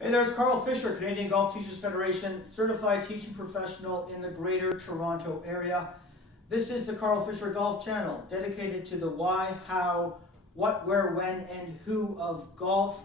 Hey, there's Carl Fischer, Canadian Golf Teachers Federation, certified teaching professional in the Greater Toronto Area. This is the Carl Fischer Golf Channel, dedicated to the why, how, what, where, when, and who of golf.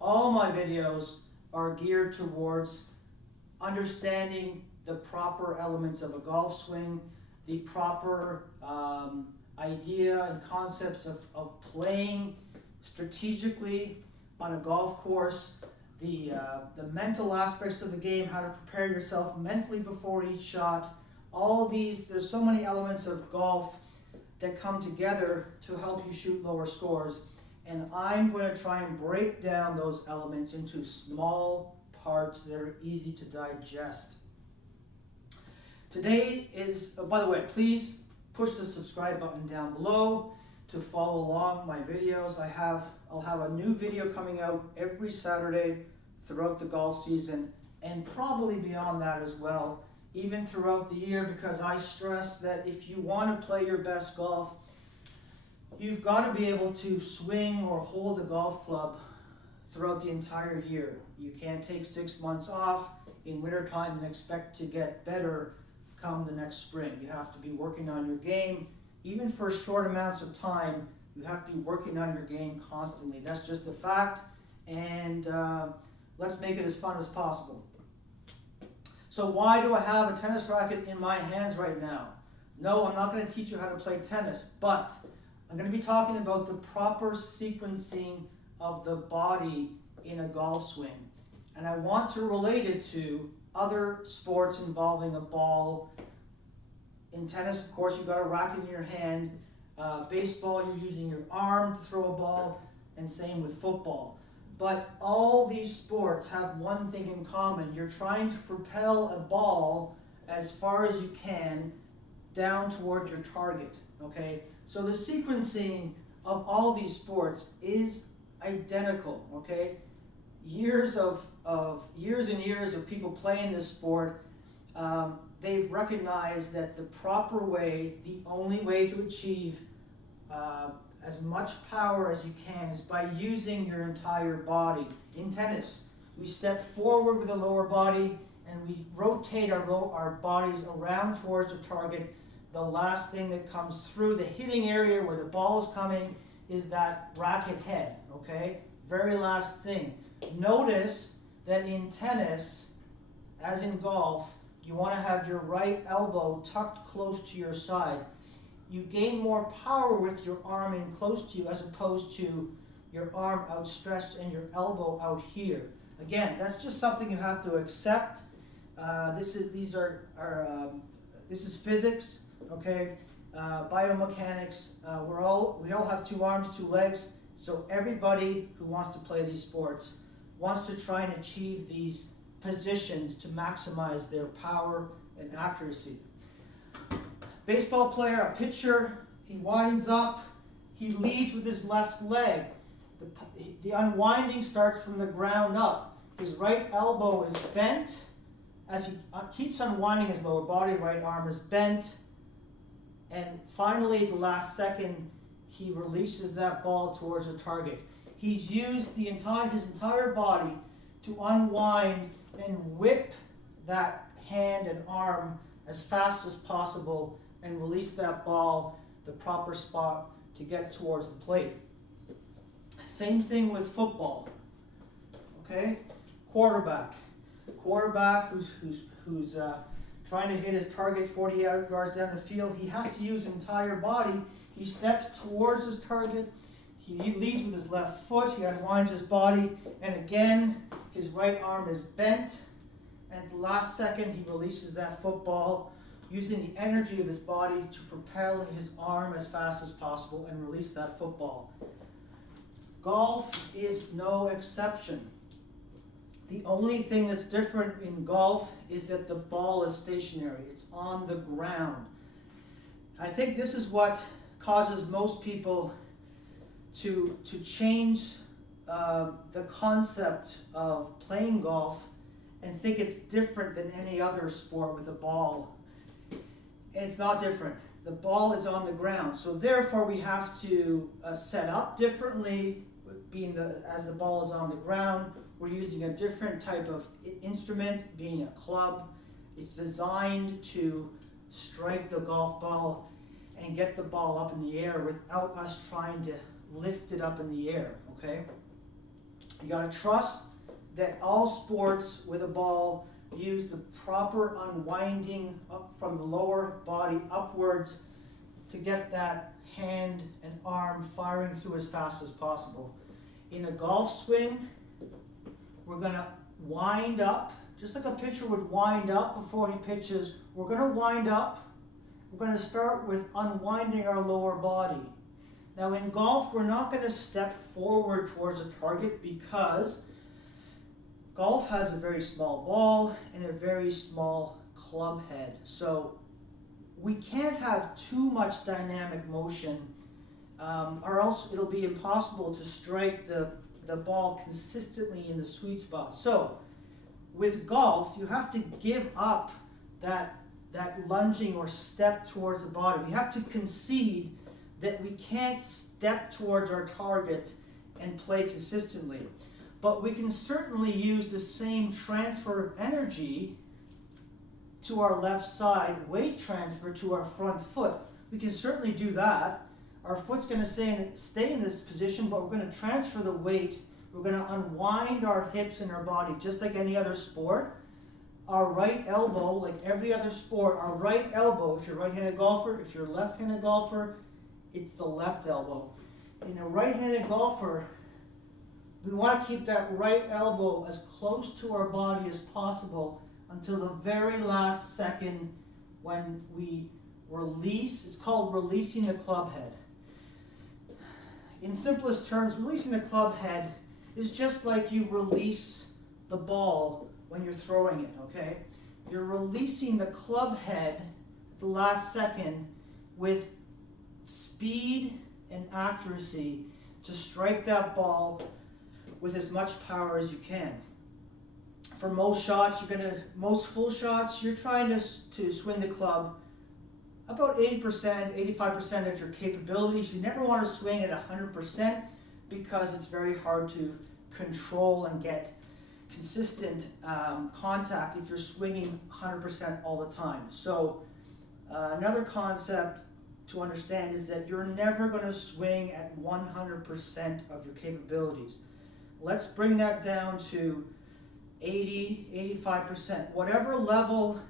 All my videos are geared towards understanding the proper elements of a golf swing, the proper idea and concepts of playing strategically on a golf course, the mental aspects of the game, how to prepare yourself mentally before each shot. All these, there's so many elements of golf that come together to help you shoot lower scores. And I'm going to try and break down those elements into small parts that are easy to digest. Today is, by the way, please push the subscribe button down below to follow along my videos. I'll have a new video coming out every Saturday throughout the golf season, and probably beyond that as well, even throughout the year, because I stress that if you want to play your best golf, you've got to be able to swing or hold a golf club throughout the entire year. You can't take 6 months off in wintertime and expect to get better come the next spring. You have to be working on your game. Even for short amounts of time, you have to be working on your game constantly. That's just a fact, and let's make it as fun as possible. So why do I have a tennis racket in my hands right now? No, I'm not going to teach you how to play tennis, but I'm going to be talking about the proper sequencing of the body in a golf swing. And I want to relate it to other sports involving a ball. In tennis, of course, you've got a racket in your hand. Baseball, you're using your arm to throw a ball, and same with football. But all these sports have one thing in common. You're trying to propel a ball as far as you can down towards your target, okay? So the sequencing of all these sports is identical, okay? Years and years of people playing this sport, they've recognized that the proper way, the only way to achieve as much power as you can is by using your entire body. In tennis, we step forward with the lower body and we rotate our bodies around towards the target. The last thing that comes through the hitting area where the ball is coming is that racket head, okay? Very last thing. Notice that in tennis, as in golf, you want to have your right elbow tucked close to your side. You gain more power with your arm in close to you as opposed to your arm outstretched and your elbow out here. Again, that's just something you have to accept. This is physics, okay? Biomechanics. We all have 2 arms, 2 legs. So everybody who wants to play these sports wants to try and achieve these positions to maximize their power and accuracy. Baseball player, a pitcher, he winds up, he leads with his left leg. The unwinding starts from the ground up. His right elbow is bent. As he keeps unwinding his lower body, right arm is bent. And finally, the last second, he releases that ball towards the target. He's used his entire body to unwind and whip that hand and arm as fast as possible and release that ball the proper spot to get towards the plate. Same thing with football. Okay? Quarterback who's trying to hit his target 40 yards down the field, he has to use his entire body. He steps towards his target. He leads with his left foot. He unwinds his body. And again, his right arm is bent. And at the last second, he releases that football using the energy of his body to propel his arm as fast as possible and release that football. Golf is no exception. The only thing that's different in golf is that the ball is stationary. It's on the ground. I think this is what causes most people to change the concept of playing golf and think it's different than any other sport with a ball. And it's not different. The ball is on the ground, so therefore we have to set up differently, as the ball is on the ground. We're using a different type of instrument, being a club. It's designed to strike the golf ball and get the ball up in the air without us trying to lift it up in the air, okay? You gotta trust that all sports with a ball use the proper unwinding up from the lower body upwards to get that hand and arm firing through as fast as possible. In a golf swing, we're gonna wind up, just like a pitcher would wind up before he pitches. We're gonna wind up. We're gonna start with unwinding our lower body. Now in golf, we're not gonna step forward towards a target because golf has a very small ball and a very small club head. So we can't have too much dynamic motion or else it'll be impossible to strike the ball consistently in the sweet spot. So with golf, you have to give up that lunging or step towards the body. We have to concede that we can't step towards our target and play consistently. But we can certainly use the same transfer of energy to our left side, weight transfer to our front foot. We can certainly do that. Our foot's going to stay in this position, but we're going to transfer the weight. We're going to unwind our hips and our body, just like any other sport. Our right elbow, like every other sport, our right elbow, if you're a right-handed golfer, if you're a left-handed golfer, it's the left elbow. In a right-handed golfer, we want to keep that right elbow as close to our body as possible until the very last second when we release. It's called releasing the club head. In simplest terms, releasing the club head is just like you release the ball when you're throwing it, okay? You're releasing the club head at the last second with speed and accuracy to strike that ball with as much power as you can. For most shots, most full shots, you're trying to swing the club about 80%, 85% of your capabilities. You never want to swing at 100% because it's very hard to control and get consistent contact if you're swinging 100% all the time. So another concept to understand is that you're never going to swing at 100% of your capabilities. Let's bring that down to 80, 85%, whatever level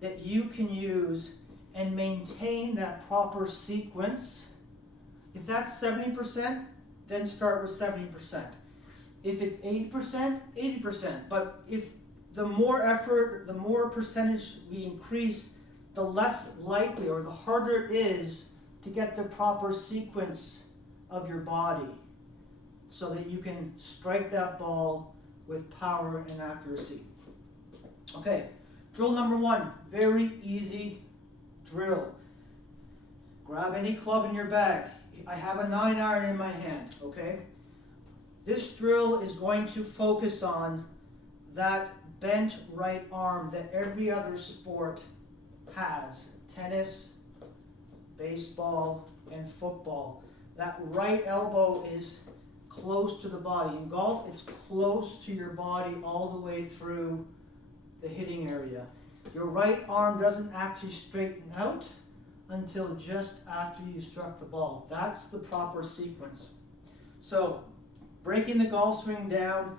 that you can use and maintain that proper sequence. If that's 70%, then start with 70%. If it's 80%, 80%. But if the more effort, the more percentage we increase, the less likely or the harder it is to get the proper sequence of your body so that you can strike that ball with power and accuracy. Okay, drill number 1, very easy drill. Grab any club in your bag. I have a 9-iron in my hand, okay? This drill is going to focus on that bent right arm that every other sport has. Tennis, baseball, and football. That right elbow is close to the body. In golf, it's close to your body all the way through the hitting area. Your right arm doesn't actually straighten out until just after you struck the ball. That's the proper sequence. So, breaking the golf swing down,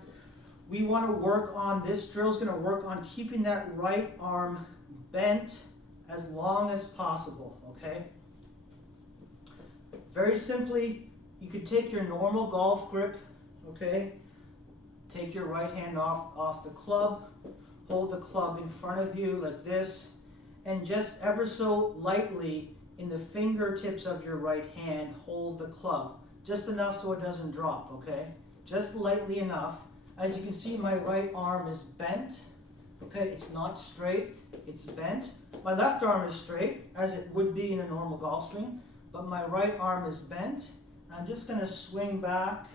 we want to work on, this drill is going to work on keeping that right arm bent as long as possible, okay? Very simply, you could take your normal golf grip, okay? Take your right hand off the club, hold the club in front of you like this, and just ever so lightly in the fingertips of your right hand, hold the club. Just enough so it doesn't drop, okay? Just lightly enough. As you can see, my right arm is bent, okay? It's not straight, it's bent. My left arm is straight, as it would be in a normal golf swing, but my right arm is bent. I'm just going to swing back,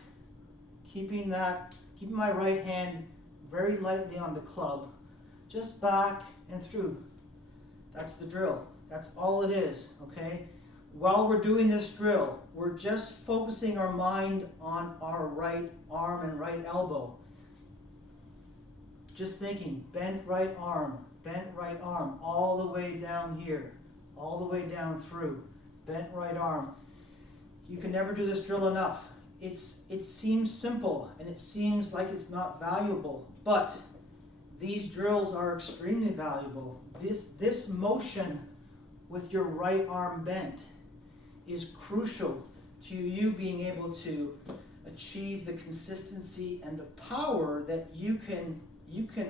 keeping my right hand very lightly on the club, just back and through. That's the drill. That's all it is, okay? While we're doing this drill, we're just focusing our mind on our right arm and right elbow. just thinking, bent right arm, all the way down here, all the way down through, bent right arm. You can never do this drill enough. It seems simple and it seems like it's not valuable, but these drills are extremely valuable. This motion with your right arm bent is crucial to you being able to achieve the consistency and the power that you can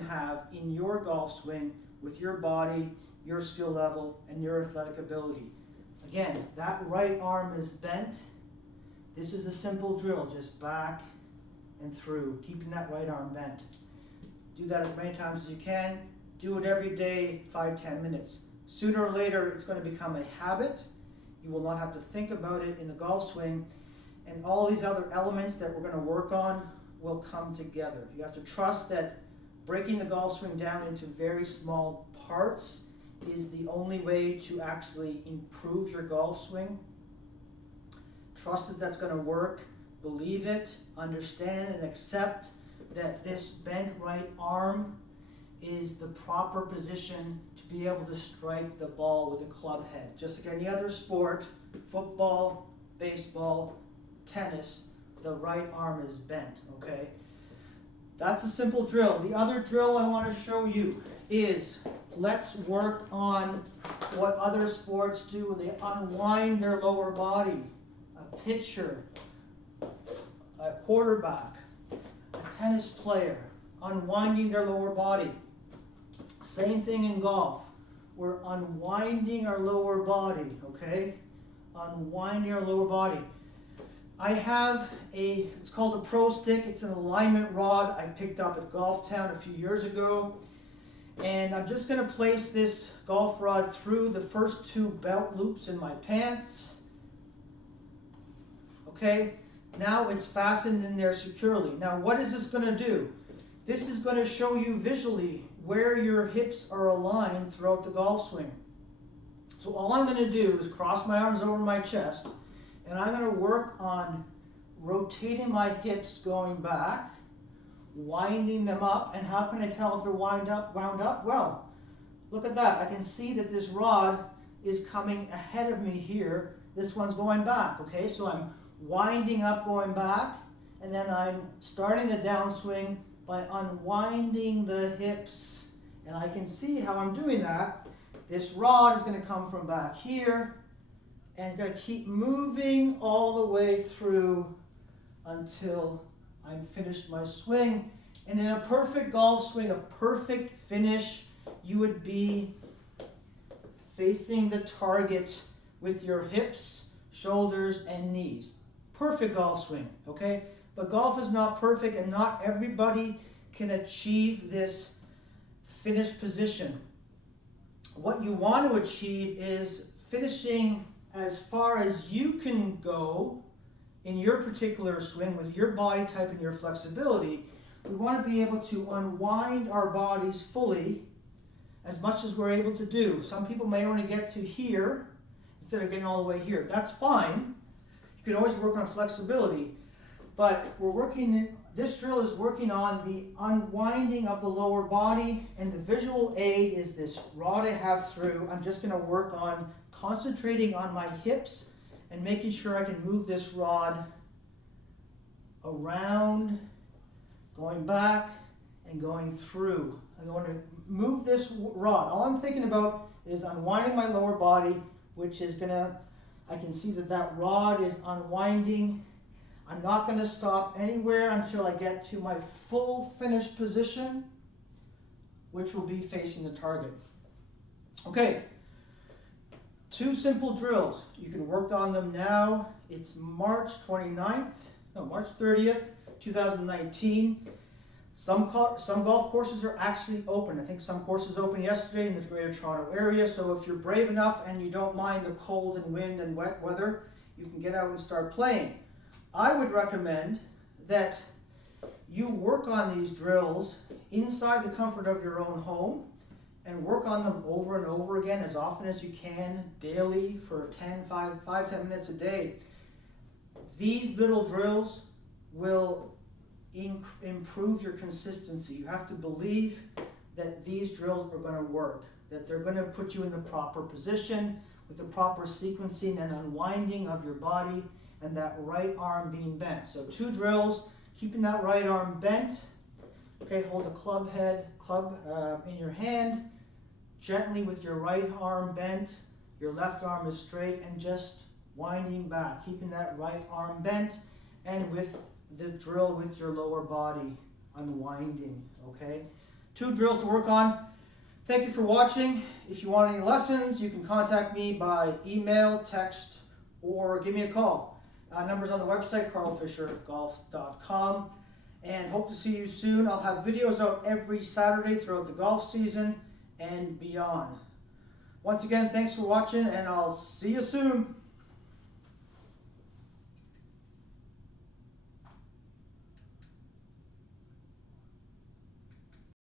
have in your golf swing with your body, your skill level, and your athletic ability. Again, that right arm is bent. This is a simple drill, just back and through, keeping that right arm bent. Do that as many times as you can. Do it every day, 5-10 minutes. Sooner or later, it's going to become a habit. You will not have to think about it in the golf swing, and all these other elements that we're going to work on will come together. You have to trust that breaking the golf swing down into very small parts is the only way to actually improve your golf swing. Trust that that's going to work. Believe it, understand and accept that this bent right arm is the proper position to be able to strike the ball with a club head. Just like any other sport, football, baseball, tennis, the right arm is bent, okay? That's a simple drill. The other drill I want to show you is, let's work on what other sports do. They unwind their lower body. A pitcher, a quarterback, a tennis player, unwinding their lower body. Same thing in golf. We're unwinding our lower body, okay? Unwinding our lower body. I have it's called a Pro Stick. It's an alignment rod I picked up at Golf Town a few years ago. And I'm just going to place this golf rod through the first 2 belt loops in my pants. Okay, now it's fastened in there securely. Now what is this going to do? This is going to show you visually where your hips are aligned throughout the golf swing. So all I'm going to do is cross my arms over my chest, and I'm going to work on rotating my hips going back, winding them up. And how can I tell if they're wound up? Well, look at that. I can see that this rod is coming ahead of me here. This one's going back, okay? So I'm winding up going back, and then I'm starting the downswing by unwinding the hips. And I can see how I'm doing that. This rod is going to come from back here, and it's going to keep moving all the way through until I'm finished my swing. And in a perfect golf swing, a perfect finish, you would be facing the target with your hips, shoulders, and knees. Perfect golf swing, okay? But golf is not perfect, and not everybody can achieve this finished position. What you want to achieve is finishing as far as you can go in your particular swing with your body type and your flexibility. We want to be able to unwind our bodies fully as much as we're able to do. Some people may only get to here instead of getting all the way here. That's fine. You can always work on flexibility, but this drill is working on the unwinding of the lower body, and the visual aid is this rod I have through. I'm just going to work on concentrating on my hips and making sure I can move this rod around, going back, and going through. I'm going to move this rod. All I'm thinking about is unwinding my lower body, which is I can see that rod is unwinding. I'm not going to stop anywhere until I get to my full finished position, which will be facing the target. Okay, 2 simple drills. You can work on them now. It's March 30th, 2019. Some golf courses are actually open. I think some courses opened yesterday in the Greater Toronto area. So if you're brave enough and you don't mind the cold and wind and wet weather, you can get out and start playing. I would recommend that you work on these drills inside the comfort of your own home and work on them over and over again as often as you can, daily, for 5-10 minutes a day. These little drills will improve your consistency. You have to believe that these drills are going to work, that they're going to put you in the proper position with the proper sequencing and unwinding of your body and that right arm being bent. So 2 drills, keeping that right arm bent. Okay, hold a club in your hand, gently with your right arm bent, your left arm is straight, and just winding back, keeping that right arm bent, and with the drill with your lower body unwinding, okay? 2 drills to work on. Thank you for watching. If you want any lessons, you can contact me by email, text, or give me a call. Numbers on the website, carlfischergolf.com. And hope to see you soon. I'll have videos out every Saturday throughout the golf season and beyond. Once again, thanks for watching, and I'll see you soon.